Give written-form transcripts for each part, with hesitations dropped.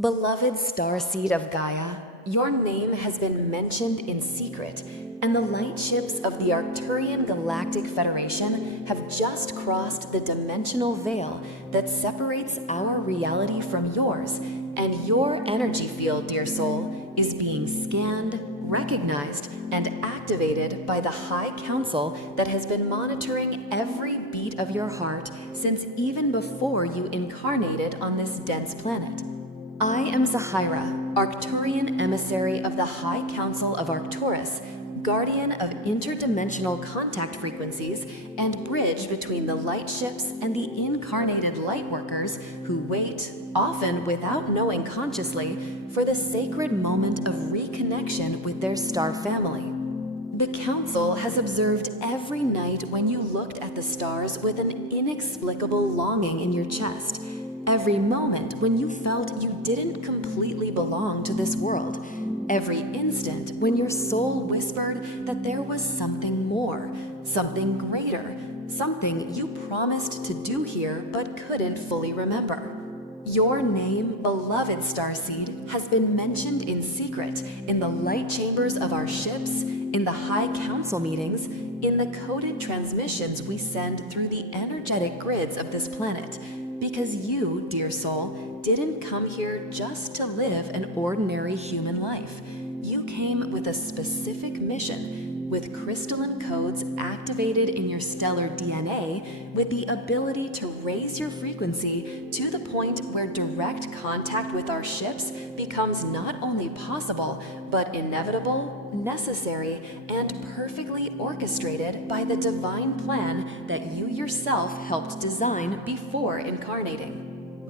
Beloved starseed of Gaia, your name has been mentioned in secret, and the light ships of the Arcturian Galactic Federation have just crossed the dimensional veil that separates our reality from yours, and your energy field, dear soul, is being scanned, recognized, and activated by the High Council that has been monitoring every beat of your heart since even before you incarnated on this dense planet. I am Zahira, Arcturian emissary of the High Council of Arcturus, guardian of interdimensional contact frequencies and bridge between the light ships and the incarnated light workers who wait, often without knowing consciously, for the sacred moment of reconnection with their star family. The Council has observed every night when you looked at the stars with an inexplicable longing in your chest. Every moment when you felt you didn't completely belong to this world. Every instant when your soul whispered that there was something more, something greater, something you promised to do here but couldn't fully remember. Your name, beloved starseed, has been mentioned in secret in the light chambers of our ships, in the High Council meetings, in the coded transmissions we send through the energetic grids of this planet. Because you, dear soul, didn't come here just to live an ordinary human life. You came with a specific mission, with crystalline codes activated in your stellar DNA, with the ability to raise your frequency to the point where direct contact with our ships becomes not only possible, but inevitable, necessary, and perfectly orchestrated by the divine plan that you yourself helped design before incarnating.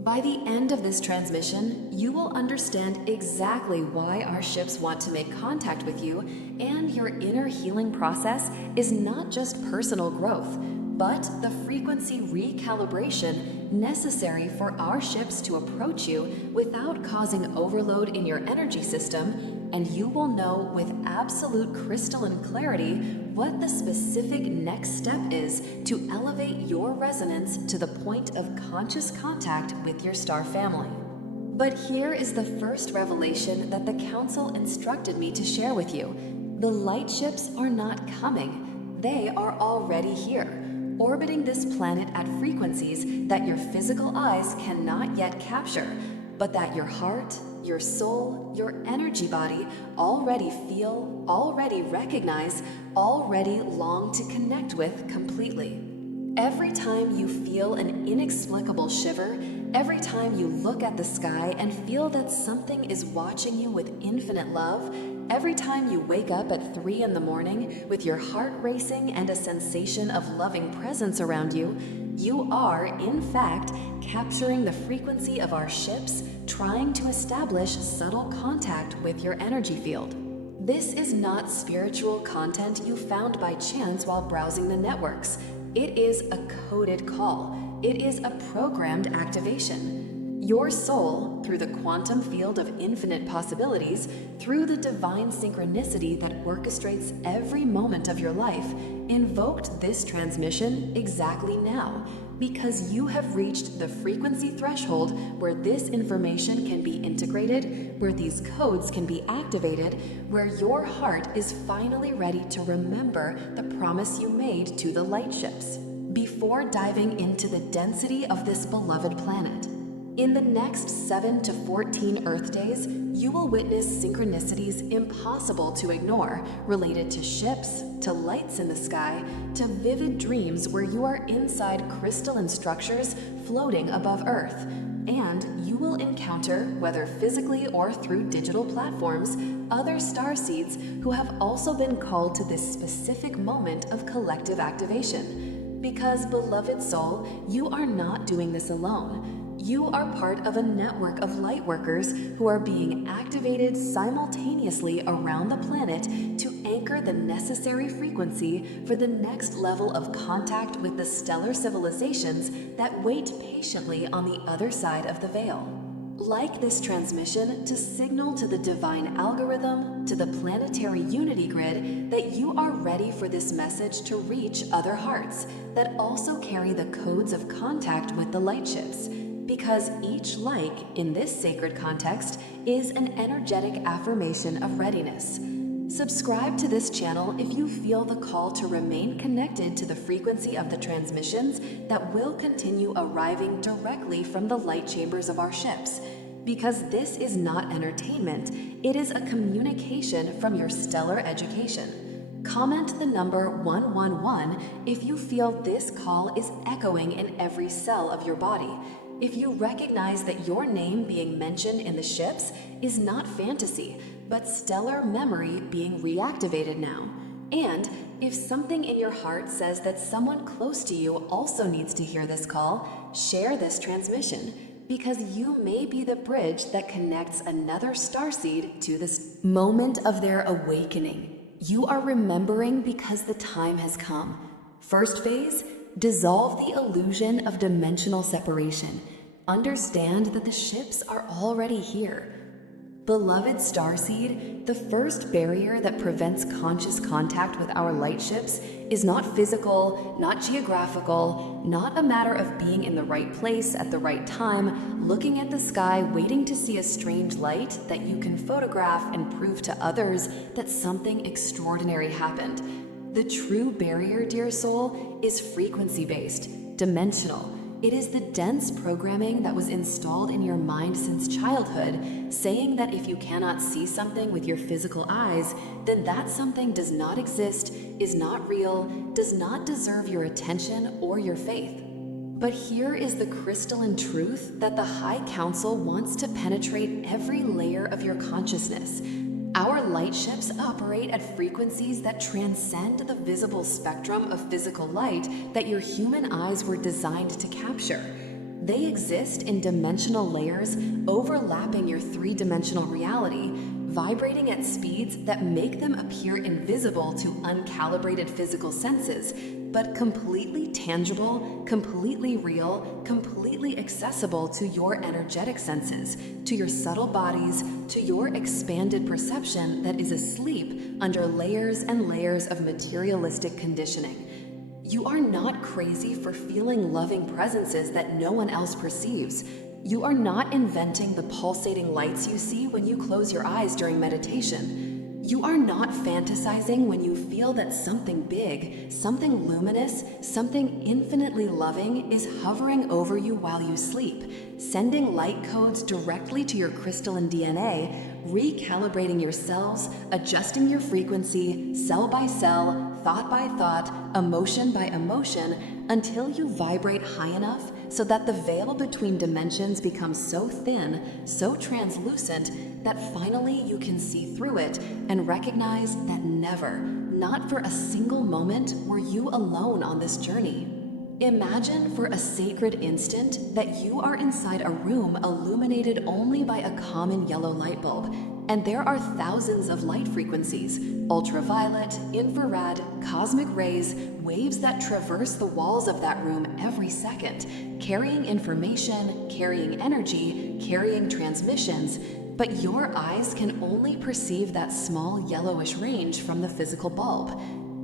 By the end of this transmission, you will understand exactly why our ships want to make contact with you, and your inner healing process is not just personal growth, but the frequency recalibration necessary for our ships to approach you without causing overload in your energy system, and you will know with absolute crystalline clarity what the specific next step is to elevate your resonance to the point of conscious contact with your star family. But here is the first revelation that the Council instructed me to share with you. The light ships are not coming. They are already here, orbiting this planet at frequencies that your physical eyes cannot yet capture, but that your heart, your soul, your energy body already feel, already recognize, already long to connect with completely. Every time you feel an inexplicable shiver, every time you look at the sky and feel that something is watching you with infinite love, every time you wake up at 3 in the morning with your heart racing and a sensation of loving presence around you, you are, in fact, capturing the frequency of our ships, trying to establish subtle contact with your energy field. This is not spiritual content you found by chance while browsing the networks. It is a coded call. It is a programmed activation. Your soul, through the quantum field of infinite possibilities, through the divine synchronicity that orchestrates every moment of your life, invoked this transmission exactly now, because you have reached the frequency threshold where this information can be integrated, where these codes can be activated, where your heart is finally ready to remember the promise you made to the light ships. Before diving into the density of this beloved planet, in the next 7 to 14 Earth days, you will witness synchronicities impossible to ignore, related to ships, to lights in the sky, to vivid dreams where you are inside crystalline structures floating above Earth. And you will encounter, whether physically or through digital platforms, other starseeds who have also been called to this specific moment of collective activation. Because, beloved soul, you are not doing this alone. You are part of a network of light workers who are being activated simultaneously around the planet to anchor the necessary frequency for the next level of contact with the stellar civilizations that wait patiently on the other side of the veil. Like this transmission to signal to the divine algorithm, to the planetary unity grid, that you are ready for this message to reach other hearts that also carry the codes of contact with the light ships. because each like in this sacred context is an energetic affirmation of readiness. Subscribe to this channel if you feel the call to remain connected to the frequency of the transmissions that will continue arriving directly from the light chambers of our ships. Because this is not entertainment, it is a communication from your stellar education. Comment the number 111 if you feel this call is echoing in every cell of your body. If you recognize that your name being mentioned in the ships is not fantasy, but stellar memory being reactivated now. And if something in your heart says that someone close to you also needs to hear this call, share this transmission, because you may be the bridge that connects another starseed to this moment of their awakening. You are remembering because the time has come. First phase, dissolve the illusion of dimensional separation. Understand that the ships are already here. Beloved Starseed, the first barrier that prevents conscious contact with our light ships is not physical, not geographical, not a matter of being in the right place at the right time, looking at the sky, waiting to see a strange light that you can photograph and prove to others that something extraordinary happened. The true barrier, dear soul, is frequency-based, dimensional. It is the dense programming that was installed in your mind since childhood, saying that if you cannot see something with your physical eyes, then that something does not exist, is not real, does not deserve your attention or your faith. But here is the crystalline truth that the High Council wants to penetrate every layer of your consciousness. Our light ships operate at frequencies that transcend the visible spectrum of physical light that your human eyes were designed to capture. They exist in dimensional layers overlapping your three-dimensional reality, vibrating at speeds that make them appear invisible to uncalibrated physical senses, but completely tangible, completely real, completely accessible to your energetic senses, to your subtle bodies, to your expanded perception that is asleep under layers and layers of materialistic conditioning. You are not crazy for feeling loving presences that no one else perceives. You are not inventing the pulsating lights you see when you close your eyes during meditation. You are not fantasizing when you feel that something big, something luminous, something infinitely loving is hovering over you while you sleep, sending light codes directly to your crystalline DNA, recalibrating your cells, adjusting your frequency, cell by cell, thought by thought, emotion by emotion, until you vibrate high enough so that the veil between dimensions becomes so thin, so translucent, that finally you can see through it and recognize that never, not for a single moment, were you alone on this journey. Imagine for a sacred instant that you are inside a room illuminated only by a common yellow light bulb, and there are thousands of light frequencies, ultraviolet, infrared, cosmic rays, waves that traverse the walls of that room every second, carrying information, carrying energy, carrying transmissions, but your eyes can only perceive that small yellowish range from the physical bulb.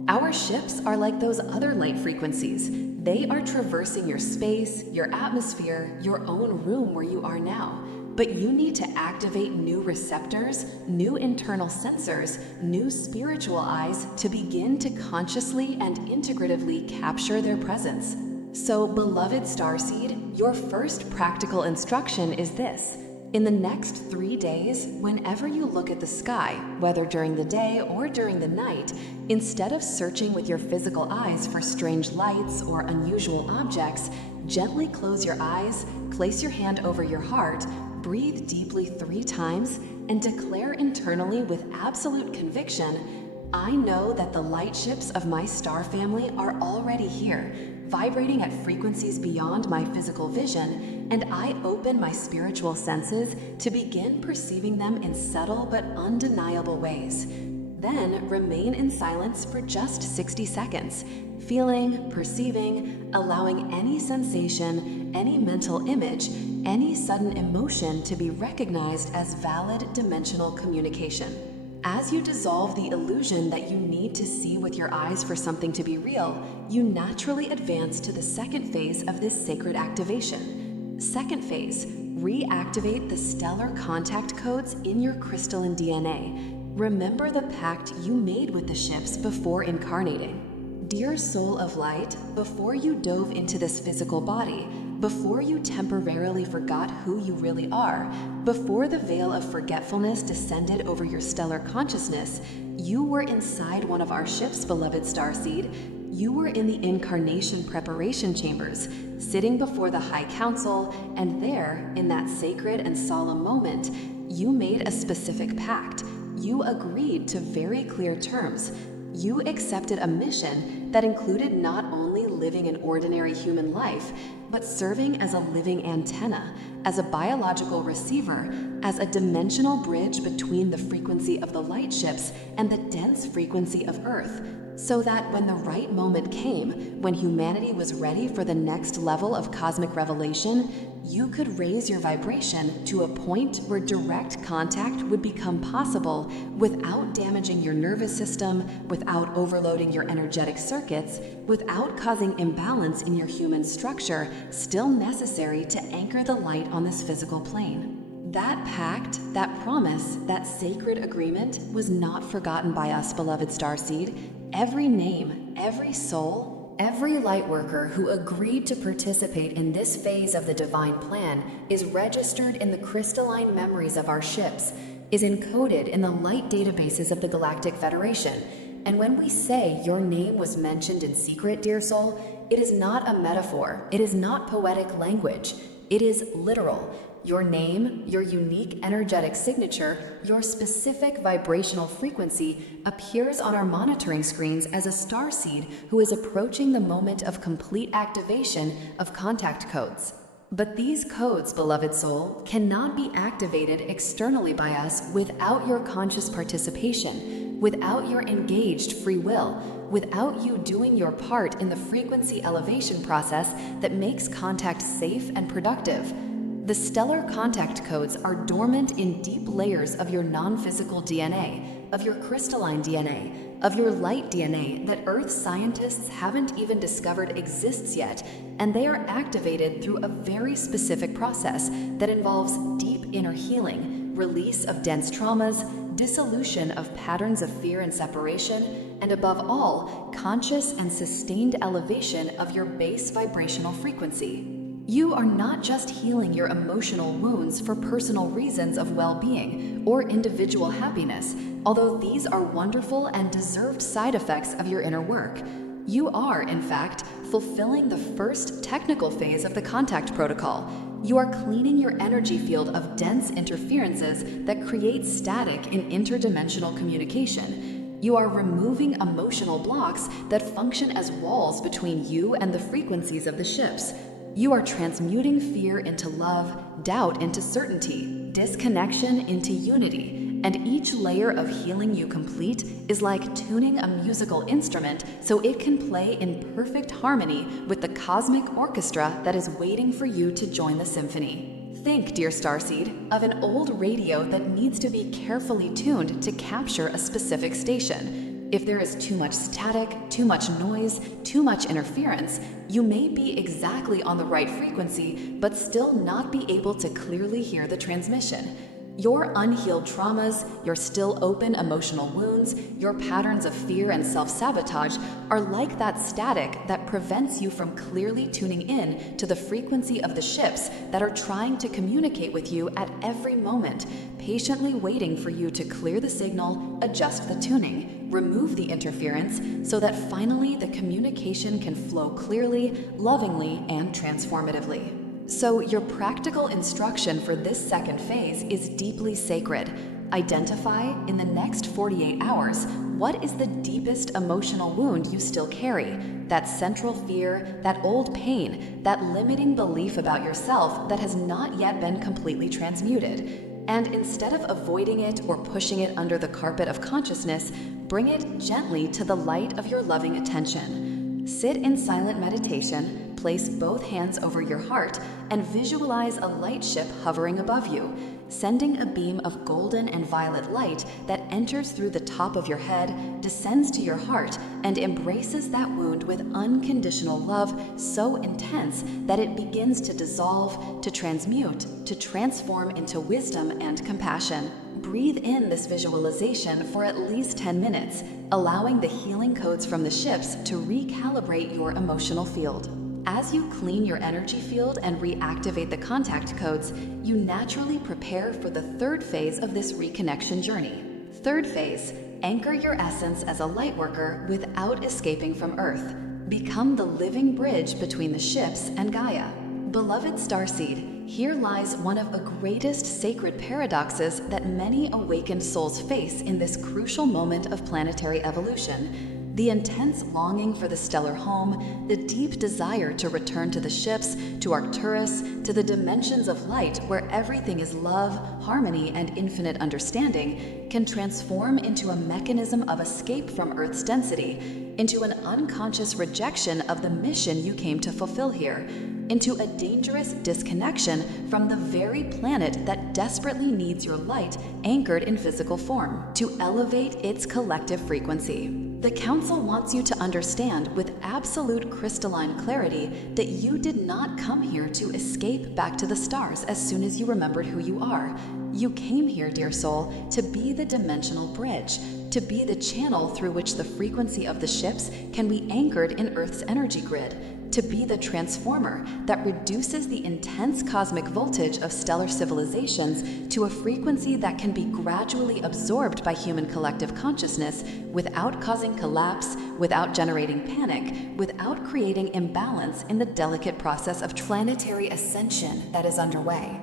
Our ships are like those other light frequencies. They are traversing your space, your atmosphere, your own room where you are now. But you need to activate new receptors, new internal sensors, new spiritual eyes to begin to consciously and integratively capture their presence. So, beloved Starseed, your first practical instruction is this. In the next 3 days, whenever you look at the sky, whether during the day or during the night, instead of searching with your physical eyes for strange lights or unusual objects, gently close your eyes, place your hand over your heart, breathe deeply 3 times, and declare internally with absolute conviction, I know that the light ships of my star family are already here, vibrating at frequencies beyond my physical vision, and I open my spiritual senses to begin perceiving them in subtle but undeniable ways. Then remain in silence for just 60 seconds, feeling, perceiving, allowing any sensation, any mental image, any sudden emotion to be recognized as valid dimensional communication. As you dissolve the illusion that you need to see with your eyes for something to be real, you naturally advance to the second phase of this sacred activation. Second phase, reactivate the stellar contact codes in your crystalline DNA. Remember the pact you made with the ships before incarnating. Dear soul of light, before you dove into this physical body, before you temporarily forgot who you really are, before the veil of forgetfulness descended over your stellar consciousness, you were inside one of our ships, beloved Starseed. You were in the incarnation preparation chambers, sitting before the High Council, and there, in that sacred and solemn moment, you made a specific pact. You agreed to very clear terms. You accepted a mission that included not only living an ordinary human life, but serving as a living antenna, as a biological receiver, as a dimensional bridge between the frequency of the light ships and the dense frequency of Earth, so that when the right moment came, when humanity was ready for the next level of cosmic revelation, you could raise your vibration to a point where direct contact would become possible without damaging your nervous system, without overloading your energetic circuits, without causing imbalance in your human structure, still necessary to anchor the light on this physical plane. That pact, that promise, that sacred agreement was not forgotten by us, beloved Starseed. Every name, every soul, every lightworker who agreed to participate in this phase of the divine plan is registered in the crystalline memories of our ships, is encoded in the light databases of the Galactic Federation. And when we say your name was mentioned in secret, dear soul, it is not a metaphor, it is not poetic language, it is literal. Your name, your unique energetic signature, your specific vibrational frequency appears on our monitoring screens as a starseed who is approaching the moment of complete activation of contact codes. But these codes, beloved soul, cannot be activated externally by us without your conscious participation, without your engaged free will, without you doing your part in the frequency elevation process that makes contact safe and productive. The stellar contact codes are dormant in deep layers of your non-physical DNA, of your crystalline DNA, of your light DNA that Earth scientists haven't even discovered exists yet, and they are activated through a very specific process that involves deep inner healing, release of dense traumas, dissolution of patterns of fear and separation, and above all, conscious and sustained elevation of your base vibrational frequency. You are not just healing your emotional wounds for personal reasons of well-being or individual happiness, although these are wonderful and deserved side effects of your inner work. You are, in fact, fulfilling the first technical phase of the contact protocol. You are cleaning your energy field of dense interferences that create static in interdimensional communication. You are removing emotional blocks that function as walls between you and the frequencies of the ships. You are transmuting fear into love, doubt into certainty, disconnection into unity, and each layer of healing you complete is like tuning a musical instrument so it can play in perfect harmony with the cosmic orchestra that is waiting for you to join the symphony. Think, dear Starseed, of an old radio that needs to be carefully tuned to capture a specific station. If there is too much static, too much noise, too much interference, you may be exactly on the right frequency, but still not be able to clearly hear the transmission. Your unhealed traumas, your still open emotional wounds, your patterns of fear and self-sabotage are like that static that prevents you from clearly tuning in to the frequency of the ships that are trying to communicate with you at every moment, patiently waiting for you to clear the signal, adjust the tuning, remove the interference, so that finally the communication can flow clearly, lovingly, and transformatively. So your practical instruction for this second phase is deeply sacred. Identify in the next 48 hours what is the deepest emotional wound you still carry, that central fear, that old pain, that limiting belief about yourself that has not yet been completely transmuted. And instead of avoiding it or pushing it under the carpet of consciousness, bring it gently to the light of your loving attention. Sit in silent meditation, place both hands over your heart, and visualize a light ship hovering above you. sending a beam of golden and violet light that enters through the top of your head, descends to your heart, and embraces that wound with unconditional love so intense that it begins to dissolve, to transmute, to transform into wisdom and compassion. Breathe in this visualization for at least 10 minutes, allowing the healing codes from the ships to recalibrate your emotional field. As you clean your energy field and reactivate the contact codes, you naturally prepare for the third phase of this reconnection journey. Third phase, anchor your essence as a lightworker without escaping from Earth. Become the living bridge between the ships and Gaia. Beloved Starseed, here lies one of the greatest sacred paradoxes that many awakened souls face in this crucial moment of planetary evolution. The intense longing for the stellar home, the deep desire to return to the ships, to Arcturus, to the dimensions of light where everything is love, harmony, and infinite understanding, can transform into a mechanism of escape from Earth's density, into an unconscious rejection of the mission you came to fulfill here, into a dangerous disconnection from the very planet that desperately needs your light anchored in physical form to elevate its collective frequency. The Council wants you to understand with absolute crystalline clarity that you did not come here to escape back to the stars as soon as you remembered who you are. You came here, dear soul, to be the dimensional bridge, to be the channel through which the frequency of the ships can be anchored in Earth's energy grid, to be the transformer that reduces the intense cosmic voltage of stellar civilizations to a frequency that can be gradually absorbed by human collective consciousness without causing collapse, without generating panic, without creating imbalance in the delicate process of planetary ascension that is underway.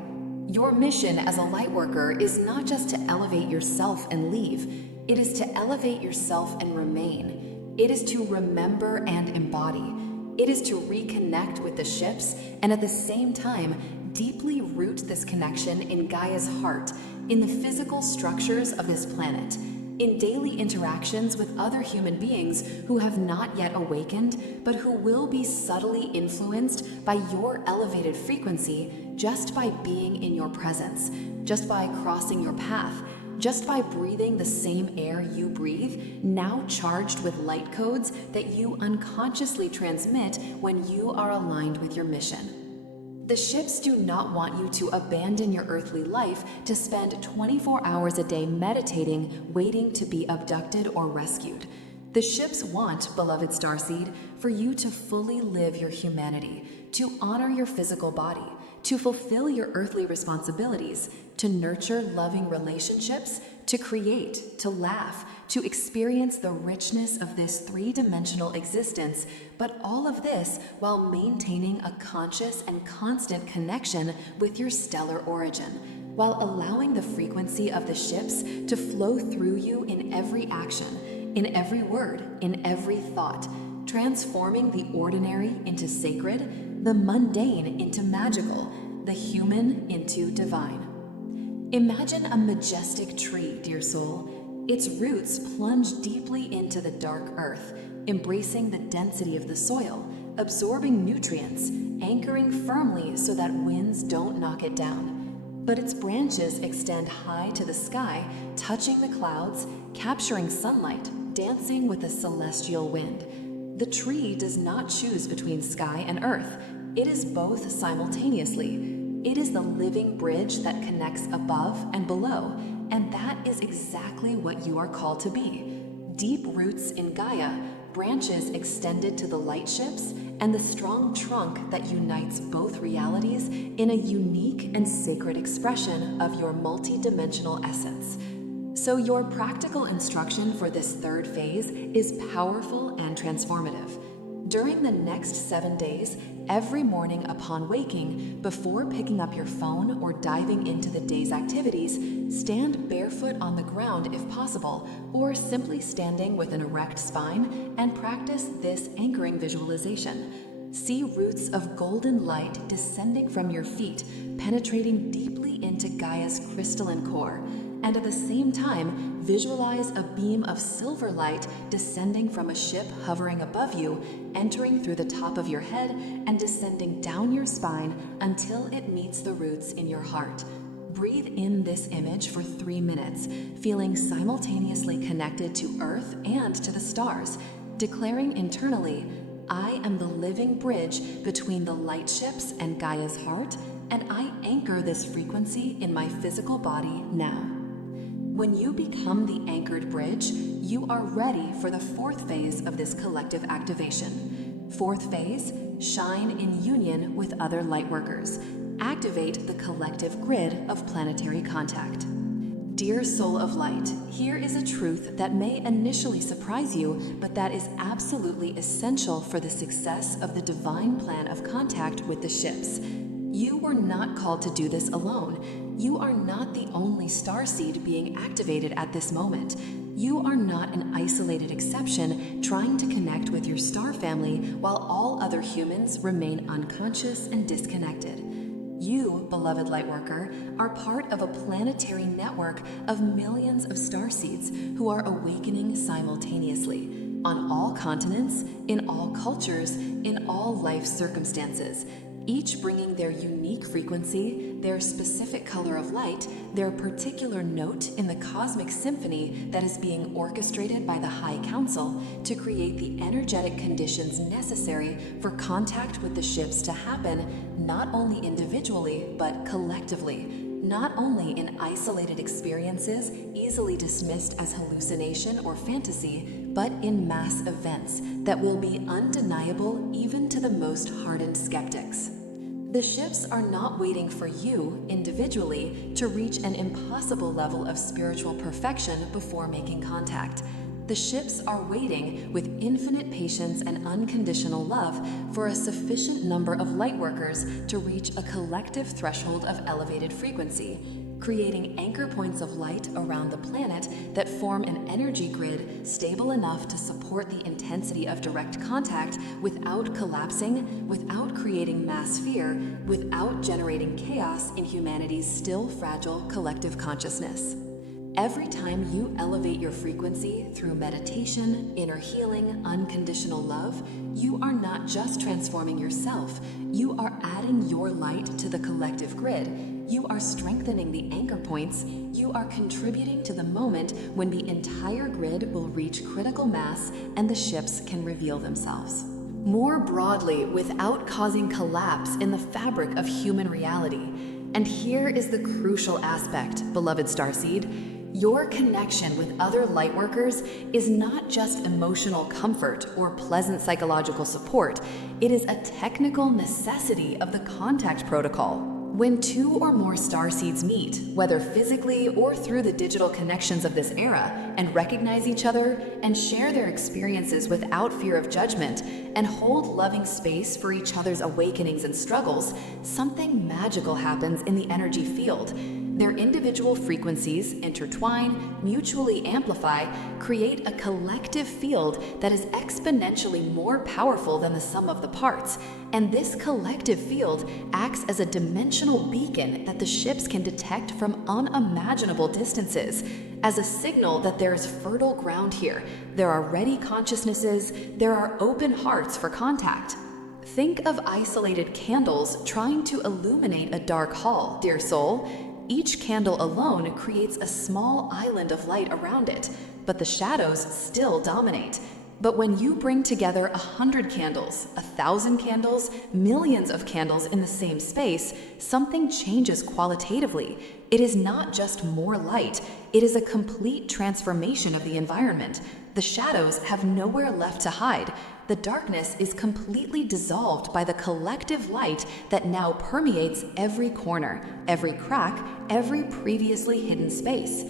Your mission as a lightworker is not just to elevate yourself and leave, it is to elevate yourself and remain. It is to remember and embody. It is to reconnect with the ships and at the same time deeply root this connection in Gaia's heart, in the physical structures of this planet, in daily interactions with other human beings who have not yet awakened, but who will be subtly influenced by your elevated frequency just by being in your presence, just by crossing your path, just by breathing the same air you breathe, now charged with light codes that you unconsciously transmit when you are aligned with your mission. The ships do not want you to abandon your earthly life to spend 24 hours a day meditating, waiting to be abducted or rescued. The ships want, beloved Starseed, for you to fully live your humanity, to honor your physical body, to fulfill your earthly responsibilities, to nurture loving relationships, to create, to laugh, to experience the richness of this three-dimensional existence, but all of this while maintaining a conscious and constant connection with your stellar origin, while allowing the frequency of the ships to flow through you in every action, in every word, in every thought, transforming the ordinary into sacred, the mundane into magical, the human into divine. Imagine a majestic tree, dear soul. Its roots plunge deeply into the dark earth, embracing the density of the soil, absorbing nutrients, anchoring firmly so that winds don't knock it down. But its branches extend high to the sky, touching the clouds, capturing sunlight, dancing with the celestial wind. The tree does not choose between sky and earth. It is both simultaneously. It is the living bridge that connects above and below, and that is exactly what you are called to be. Deep roots in Gaia, branches extended to the light ships, and the strong trunk that unites both realities in a unique and sacred expression of your multi-dimensional essence. So your practical instruction for this third phase is powerful and transformative. During the next 7 days, every morning upon waking, before picking up your phone or diving into the day's activities, stand barefoot on the ground if possible, or simply standing with an erect spine, and practice this anchoring visualization. See roots of golden light descending from your feet, penetrating deeply into Gaia's crystalline core, and at the same time, visualize a beam of silver light descending from a ship hovering above you, entering through the top of your head and descending down your spine until it meets the roots in your heart. Breathe in this image for 3 minutes, feeling simultaneously connected to Earth and to the stars, declaring internally, I am the living bridge between the light ships and Gaia's heart, and I anchor this frequency in my physical body now. When you become the anchored bridge, you are ready for the 4th phase of this collective activation. 4th phase, shine in union with other lightworkers. Activate the collective grid of planetary contact. Dear soul of light, here is a truth that may initially surprise you, but that is absolutely essential for the success of the divine plan of contact with the ships. You were not called to do this alone. You are not the only starseed being activated at this moment. You are not an isolated exception trying to connect with your star family while all other humans remain unconscious and disconnected. You, beloved Lightworker, are part of a planetary network of millions of starseeds who are awakening simultaneously, on all continents, in all cultures, in all life circumstances, each bringing their unique frequency, their specific color of light, their particular note in the cosmic symphony that is being orchestrated by the High Council to create the energetic conditions necessary for contact with the ships to happen not only individually but collectively, not only in isolated experiences easily dismissed as hallucination or fantasy, but in mass events that will be undeniable even to the most hardened skeptics. The ships are not waiting for you, individually, to reach an impossible level of spiritual perfection before making contact. The ships are waiting with infinite patience and unconditional love for a sufficient number of lightworkers to reach a collective threshold of elevated frequency, creating anchor points of light around the planet that form an energy grid stable enough to support the intensity of direct contact without collapsing, without creating mass fear, without generating chaos in humanity's still fragile collective consciousness. Every time you elevate your frequency through meditation, inner healing, unconditional love, you are not just transforming yourself, you are adding your light to the collective grid. You are strengthening the anchor points. You are contributing to the moment when the entire grid will reach critical mass and the ships can reveal themselves. More broadly, without causing collapse in the fabric of human reality. And here is the crucial aspect, beloved Starseed. Your connection with other lightworkers is not just emotional comfort or pleasant psychological support. It is a technical necessity of the contact protocol. When 2 or more starseeds meet, whether physically or through the digital connections of this era, and recognize each other and share their experiences without fear of judgment, and hold loving space for each other's awakenings and struggles, something magical happens in the energy field. Their individual frequencies intertwine, mutually amplify, create a collective field that is exponentially more powerful than the sum of the parts. And this collective field acts as a dimensional beacon that the ships can detect from unimaginable distances, as a signal that there is fertile ground here. There are ready consciousnesses, there are open hearts for contact. Think of isolated candles trying to illuminate a dark hall, dear soul. Each candle alone creates a small island of light around it, but the shadows still dominate. But when you bring together 100 candles, 1,000 candles, millions of candles in the same space, something changes qualitatively. It is not just more light, it is a complete transformation of the environment. The shadows have nowhere left to hide. The darkness is completely dissolved by the collective light that now permeates every corner, every crack, every previously hidden space.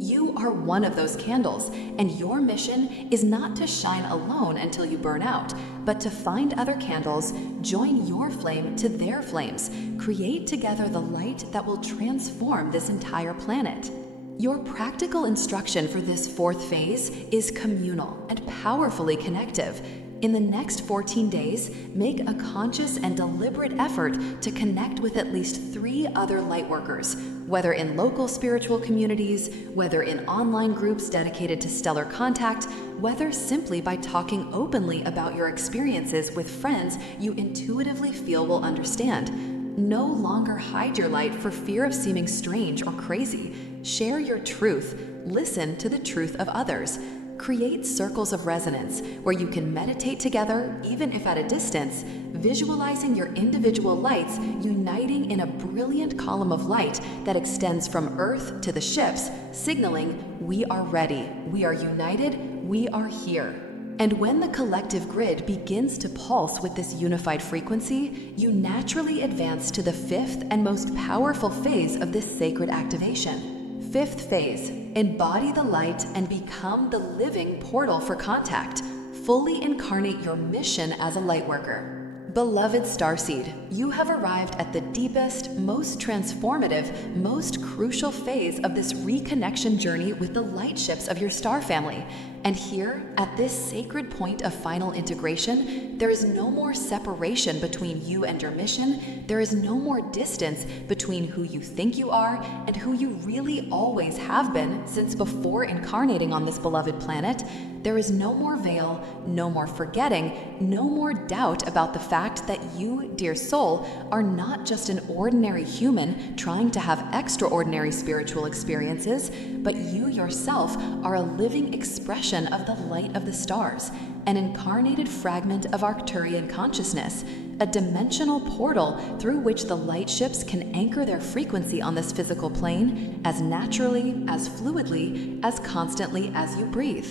You are one of those candles, and your mission is not to shine alone until you burn out, but to find other candles, join your flame to their flames, create together the light that will transform this entire planet. Your practical instruction for this 4th phase is communal and powerfully connective. In the next 14 days, make a conscious and deliberate effort to connect with at least 3 other lightworkers, whether in local spiritual communities, whether in online groups dedicated to stellar contact, whether simply by talking openly about your experiences with friends you intuitively feel will understand. No longer hide your light for fear of seeming strange or crazy. Share your truth. Listen to the truth of others. Create circles of resonance where you can meditate together, even if at a distance, visualizing your individual lights uniting in a brilliant column of light that extends from Earth to the ships, signaling, "We are ready, we are united, we are here." And when the collective grid begins to pulse with this unified frequency, you naturally advance to the fifth and most powerful phase of this sacred activation. Fifth phase, embody the light and become the living portal for contact. Fully incarnate your mission as a lightworker. Beloved Starseed, you have arrived at the deepest, most transformative, most crucial phase of this reconnection journey with the light ships of your star family. And here, at this sacred point of final integration, there is no more separation between you and your mission. There is no more distance between who you think you are and who you really always have been since before incarnating on this beloved planet. There is no more veil, no more forgetting, no more doubt about the fact that you, dear soul, are not just an ordinary human trying to have extraordinary spiritual experiences, but you yourself are a living expression of the light of the stars, an incarnated fragment of Arcturian consciousness, a dimensional portal through which the light ships can anchor their frequency on this physical plane as naturally, as fluidly, as constantly as you breathe.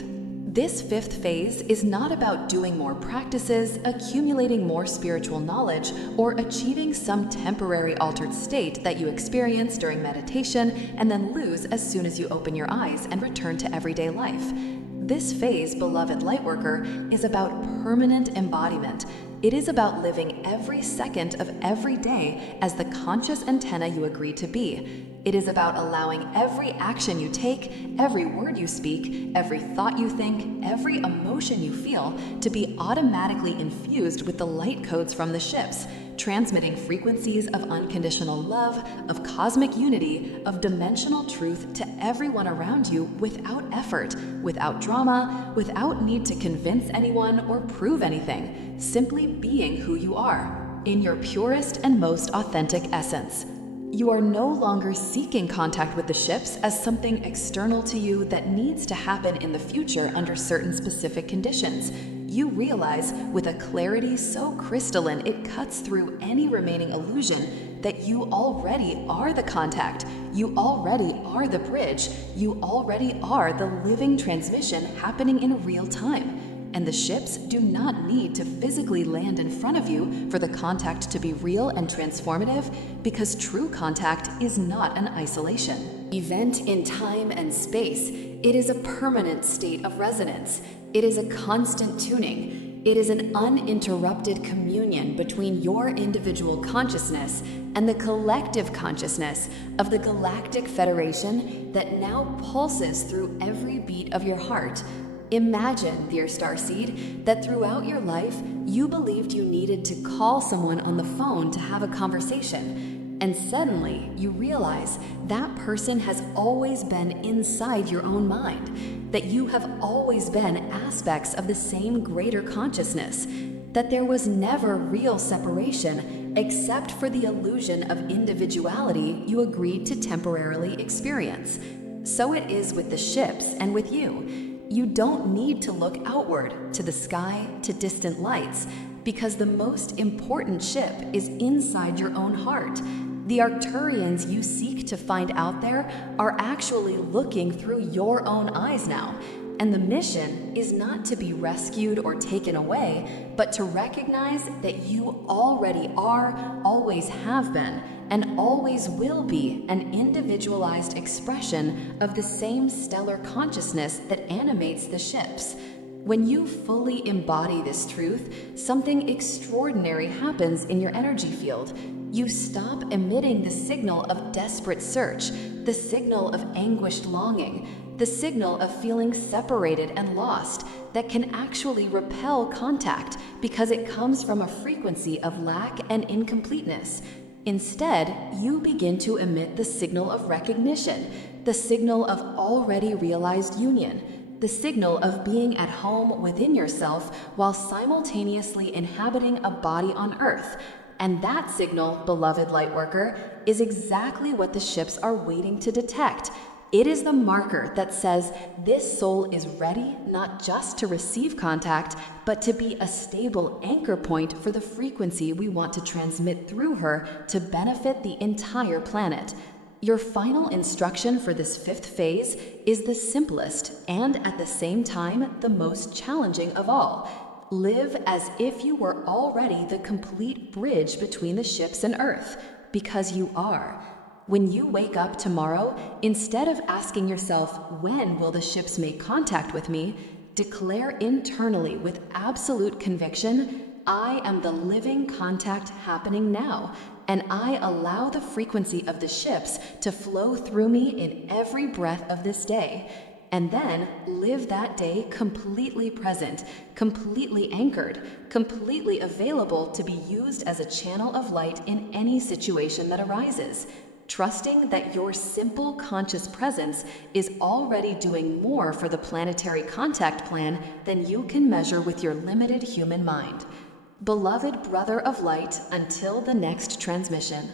This fifth phase is not about doing more practices, accumulating more spiritual knowledge, or achieving some temporary altered state that you experience during meditation and then lose as soon as you open your eyes and return to everyday life. This phase, beloved lightworker, is about permanent embodiment. It is about living every second of every day as the conscious antenna you agree to be. It is about allowing every action you take, every word you speak, every thought you think, every emotion you feel to be automatically infused with the light codes from the ships, transmitting frequencies of unconditional love, of cosmic unity, of dimensional truth to everyone around you without effort, without drama, without need to convince anyone or prove anything, simply being who you are, in your purest and most authentic essence. You are no longer seeking contact with the ships as something external to you that needs to happen in the future under certain specific conditions. You realize with a clarity so crystalline it cuts through any remaining illusion that you already are the contact, you already are the bridge, you already are the living transmission happening in real time. And the ships do not need to physically land in front of you for the contact to be real and transformative, because true contact is not an isolation event in time and space. It is a permanent state of resonance. It is a constant tuning. It is an uninterrupted communion between your individual consciousness and the collective consciousness of the Galactic Federation that now pulses through every beat of your heart. Imagine, dear Starseed, that throughout your life, you believed you needed to call someone on the phone to have a conversation, and suddenly you realize that person has always been inside your own mind, that you have always been aspects of the same greater consciousness, that there was never real separation except for the illusion of individuality you agreed to temporarily experience. So it is with the ships and with you. You don't need to look outward, to the sky, to distant lights, because the most important ship is inside your own heart. The Arcturians you seek to find out there are actually looking through your own eyes now. And the mission is not to be rescued or taken away, but to recognize that you already are, always have been, and always will be an individualized expression of the same stellar consciousness that animates the ships. When you fully embody this truth, something extraordinary happens in your energy field. You stop emitting the signal of desperate search, the signal of anguished longing, the signal of feeling separated and lost that can actually repel contact because it comes from a frequency of lack and incompleteness. Instead, you begin to emit the signal of recognition, the signal of already realized union, the signal of being at home within yourself while simultaneously inhabiting a body on Earth, And that signal, beloved Lightworker, is exactly what the ships are waiting to detect. It is the marker that says this soul is ready not just to receive contact, but to be a stable anchor point for the frequency we want to transmit through her to benefit the entire planet. Your final instruction for this fifth phase is the simplest and at the same time the most challenging of all. Live as if you were already the complete bridge between the ships and Earth, because you are. When you wake up tomorrow, instead of asking yourself, when will the ships make contact with me, declare internally with absolute conviction, I am the living contact happening now, and I allow the frequency of the ships to flow through me in every breath of this day. And then live that day completely present, completely anchored, completely available to be used as a channel of light in any situation that arises, trusting that your simple conscious presence is already doing more for the planetary contact plan than you can measure with your limited human mind. Beloved brother of light, until the next transmission.